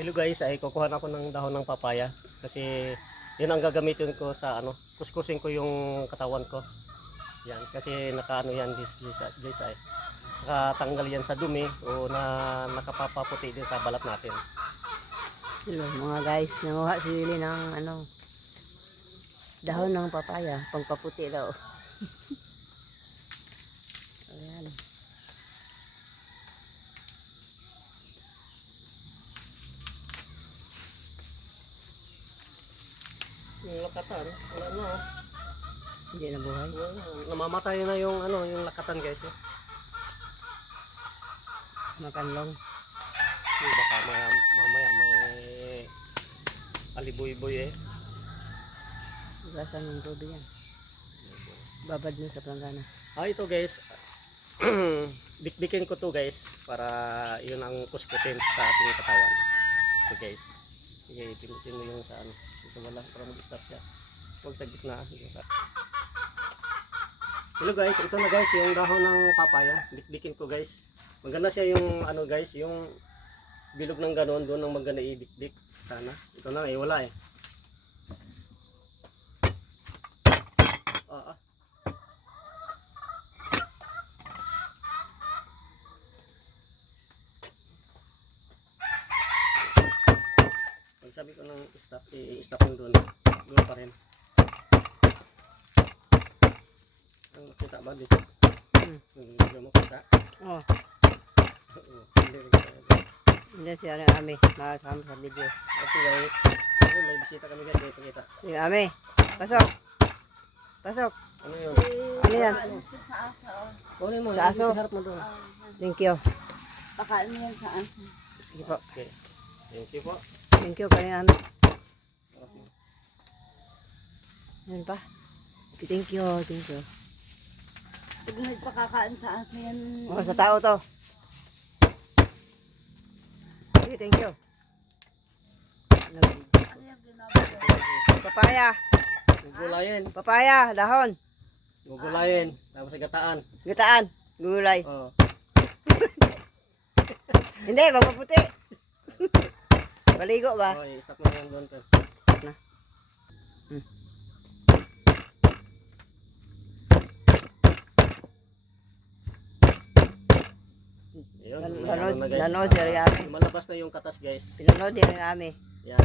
Hello guys, ay kukuha na ako ng dahon ng papaya kasi yun ang gagamitin ko sa kuskusin ko yung katawan ko. Yan, kasi nakaano yan guys ay nakatanggal yan sa dumi o nakapapaputi din sa balat natin. Hello mga guys, nanguha si Willie ng dahon ng papaya, pangpaputi daw. Ayan. Yung lakatan, wala na oh. Hindi na buhay. Namamatay na yung yung lakatan guys. Makanlong. Baka mamaya may aliboy-boy eh. Ugasan ng tubig yan. Babad mo sa planggana. Ito guys. Bikbikin ko to guys para yun ang kuskusin sa ating katawan. So guys. Sige, pinutin mo yung sa Ito wala para mag-start siya. Huwag sa gitna. Hello guys, ito na guys yung dahon ng papaya. Bikbikin ko guys. Maganda siya yung guys, yung bilog ng ganon, doon ang maganda ibikbik sana. Ito na wala eh. Pag sabi ko ng stop, i-stop mo doon. Doon pa rin. Ang makita ba dito? Hindi mo kita. Oh, Hindi rin kita. hindi siya ng Ami. Makasama sa video. Okay guys. May bisita kami guys. Dito kita. Yung Ami, pasok. Pasok. Ano yun? Ano yan? Kunin mo. Sa aso. Harap mo doon. Thank you. Pakain mo yan sa aso. Sige po. Okay. Thank you po. Thank you kay Ami. Okay. Yan pa. Thank you, thank you. Pag nagpakakain sa aso yan. Oh, sa tao to. Okay, thank you. Ano yung ginagawa? Papaya. Gugulayin. Papaya, dahon. Gugulayin. Tapos gataan. Gataan. Gulay. Oh. Hindi, magpaputi. Baligo ba? Oh, i-stop mo yan doon. Na. Ayun. Lanod, na, guys. lanod, yari Ami. Lumalabas na yung katas guys. Pinanood din ng Ami. Yan.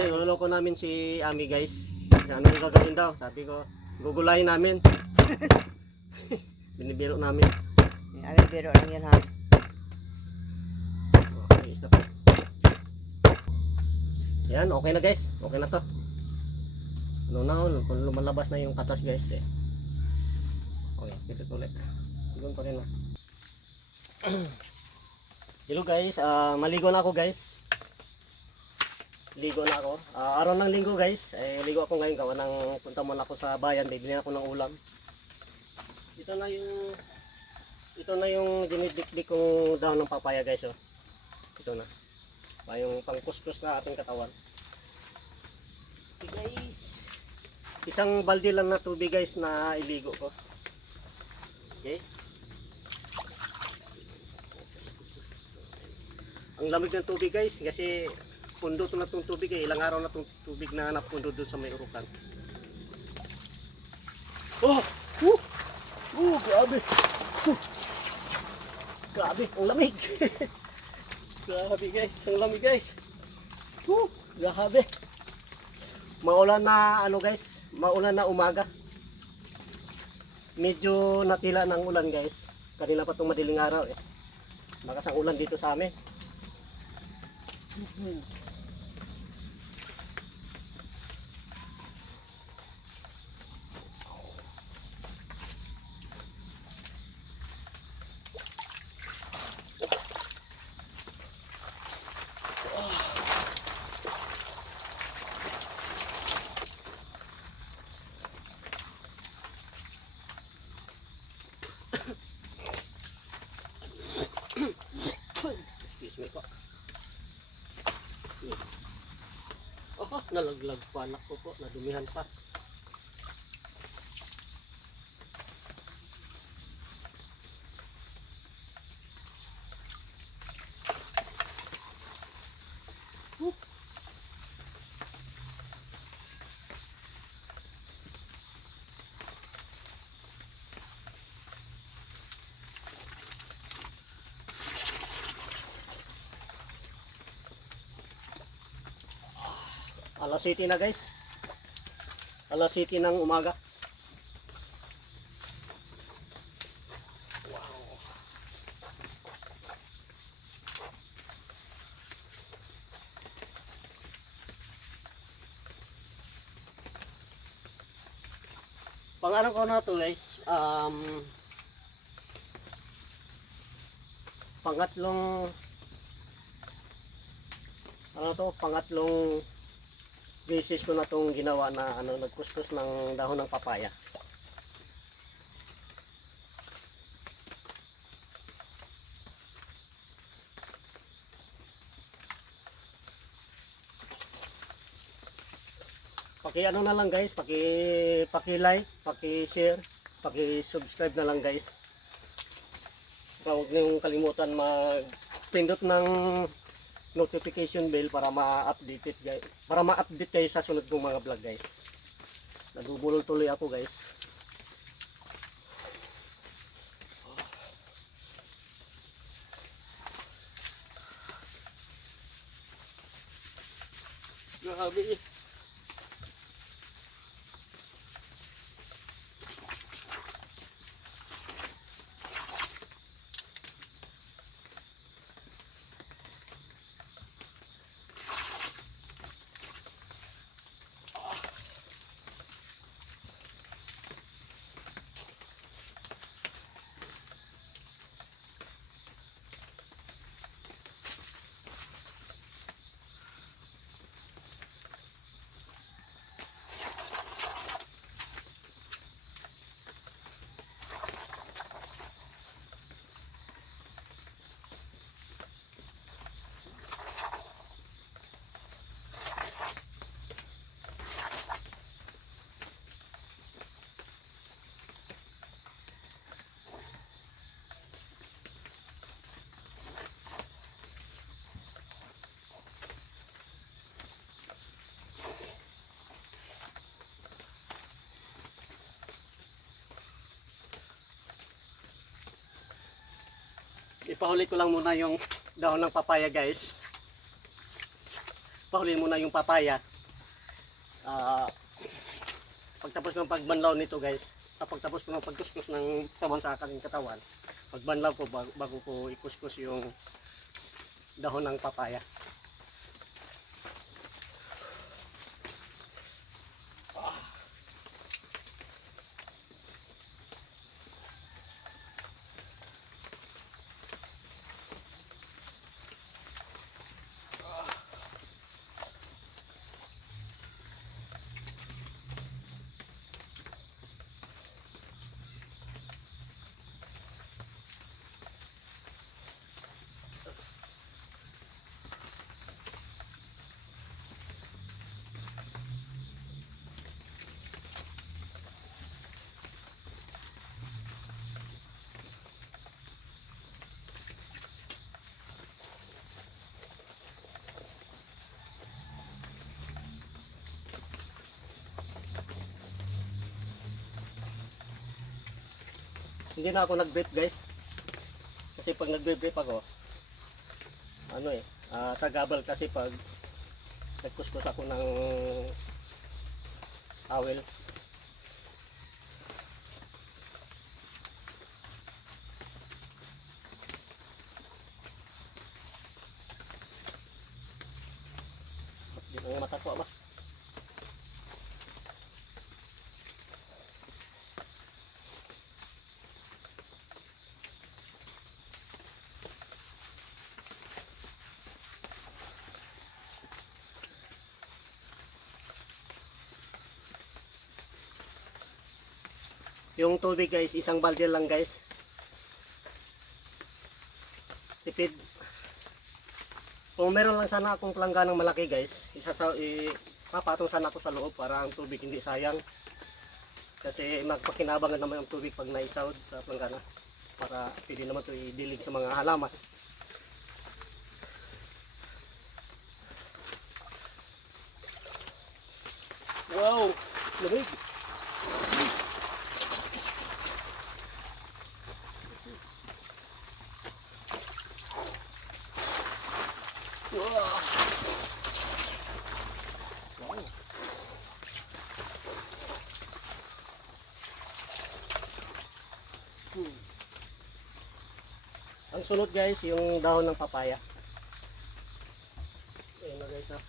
Ay, niloloko namin si Ami guys. Ano yung gagawin daw? Sabi ko, gugulayin namin. Binibiro namin. Yung Ami, biro lang yan ha. Okay, stop. Yan, okay na guys. Okay na to. Kung lumalabas na yung katas guys eh. Okay, pilit ulit. Doon pa rin na. Hello guys, maligo na ako guys. Ligo na ako. Araw ng linggo guys. Ligo ako ngayon. Gawa ng punta muna ako sa bayan. Bibili ako ng ulam. Ito na yung dinidikdik kong dahon ng papaya guys. Oh. Ito na. Yung pangkuskus na ating katawan. Okay guys. Isang balde lang na tubig guys na iligo ko. Okay. Ang lamig ng tubig guys kasi pundo to na itong tubig eh. Ilang araw na itong tubig na napundo doon sa may urukan. Oh! Grabe! Grabe, ang lamig! Grabe guys, ang lamig guys! Grabe! Maulan na guys, maulan na umaga. Medyo natila ng ulan guys. Kanina pa itong madiling araw eh. Bakas ang ulan dito sa amin. Excuse me po. Oh, nalaglag pa anak ko po, nadumihan pa. Alas 7 na guys. Alas 7 ng umaga. Pang ano ko na to guys, pangatlong pangatlong beses ko na tong ginawa na nagkuskus ng dahon ng papaya. Na lang guys, paki-like, paki-share, paki-subscribe na lang guys. Saka huwag niyong kalimutan mag-pindot ng notification bell para ma-update kayo sa sunod kong mga vlog guys. Nagubulol tuloy ako guys. Grabe. Ipahuli ko lang muna yung dahon ng papaya guys. Pahuli muna yung papaya. Pagtapos ng pagbanlaw nito guys, pagtapos ko ng pagkuskus ng sabon sa aking katawan, pagbanlaw ko bago ko ikuskus yung dahon ng papaya. Hindi na ako nag-brief guys. Kasi pag nag-brief ako, sa gabal kasi pag nagkuskus ako ng towel. Hindi ko matakwa ba? Yung tubig guys, isang balde lang guys. Tipid. Kung meron lang sana akong plangganang malaki guys, papatong sana ako sa loob para ang tubig hindi sayang. Kasi magpakinabangan naman ang tubig pag naisawd sa planggana. Para pwede naman ito idilig sa mga halaman. Wow! Lamig! Wow! Yung sunod guys, yung dahon ng papaya. Ayan na guys, ah.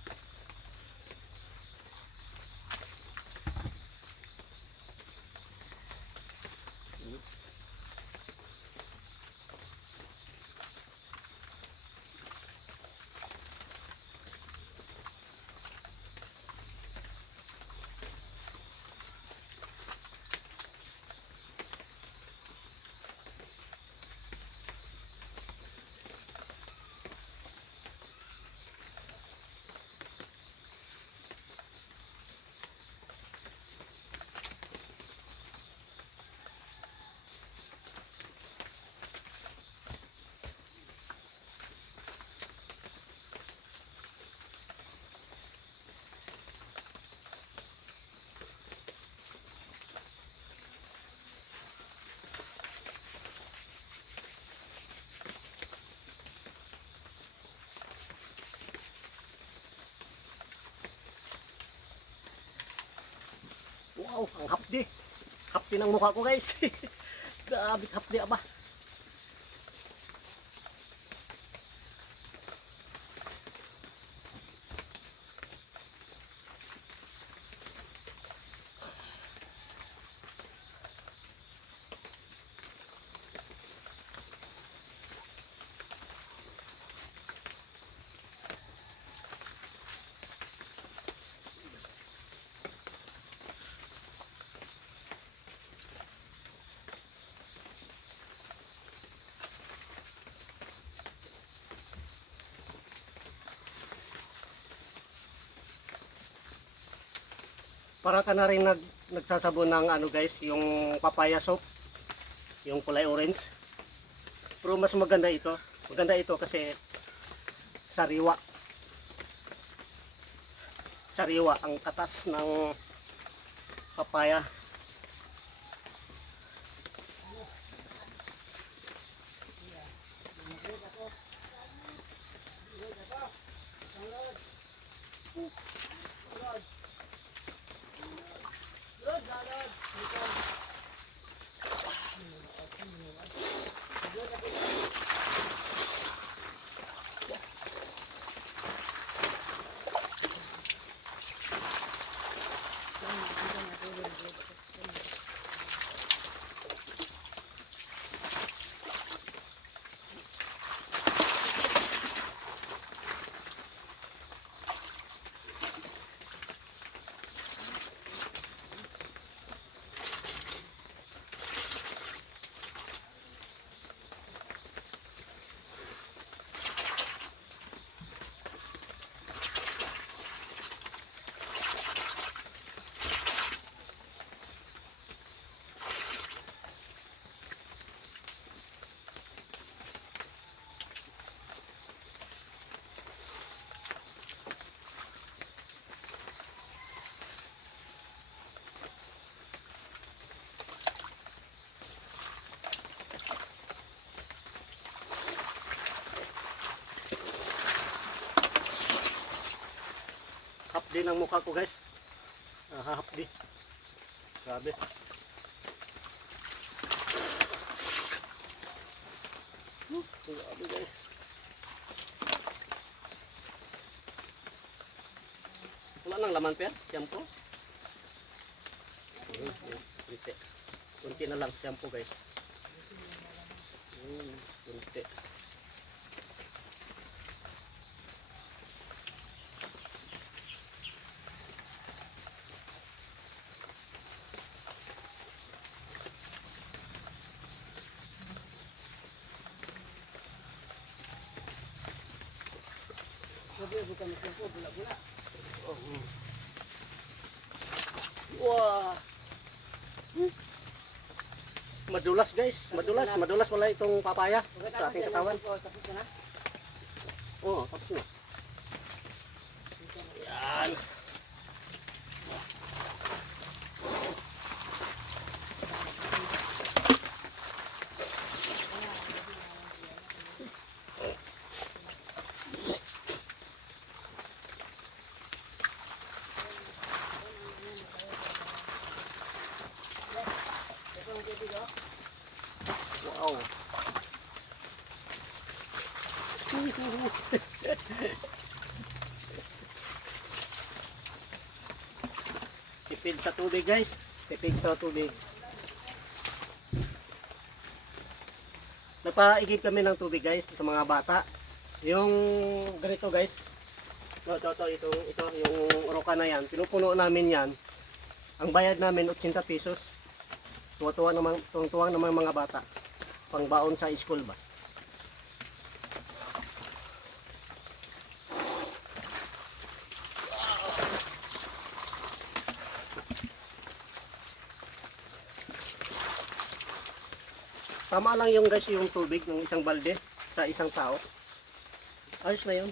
Wow, ang hapdi. Hapdi ng mukha ko guys. Grabe hapdi aba. Para ka na rin nagsasabon ng ano guys, yung papaya soap, yung kulay orange. Pero mas maganda ito. Maganda ito kasi sariwa. Sariwa ang katas ng papaya. Hapdi ng mukha ko guys. Hapdi. Grabe. Grabe guys. Wala nang laman pa yan, shampoo. Kunti. Kunti na lang shampoo guys. Kunti. Wah. Madulas guys, madulas wala itong papaya sa ating katawan. Oo, tapos na. Yan. Wow. Tipid sa tubig guys. Tipid sa tubig. Nagpaigib kami ng tubig guys sa mga bata. Yung ganito guys. Ito, yung roka na yan. Pinupuno namin yan. Ang bayad namin 80 pesos. Tuwang-tuwang naman mga bata. Pangbaon sa school ba. Tama lang yung guys yung tubig ng isang balde sa isang tao. Ayos na yun.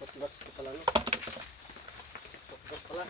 Potgas ko pala no. Potgas pala.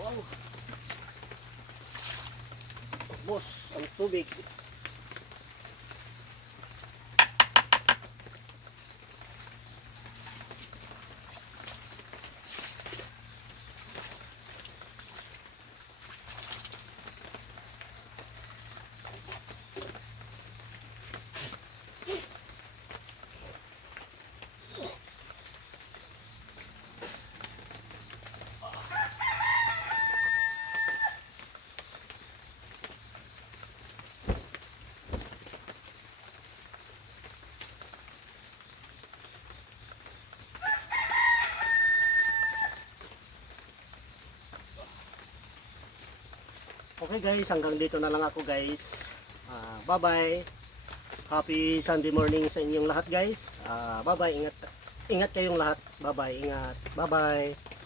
Wow. Boss, ang tubig. Okay guys, hanggang dito na lang ako guys. Bye bye. Happy Sunday morning sa inyong lahat guys. Bye bye. Ingat kayong lahat. Bye bye. Ingat. Bye bye.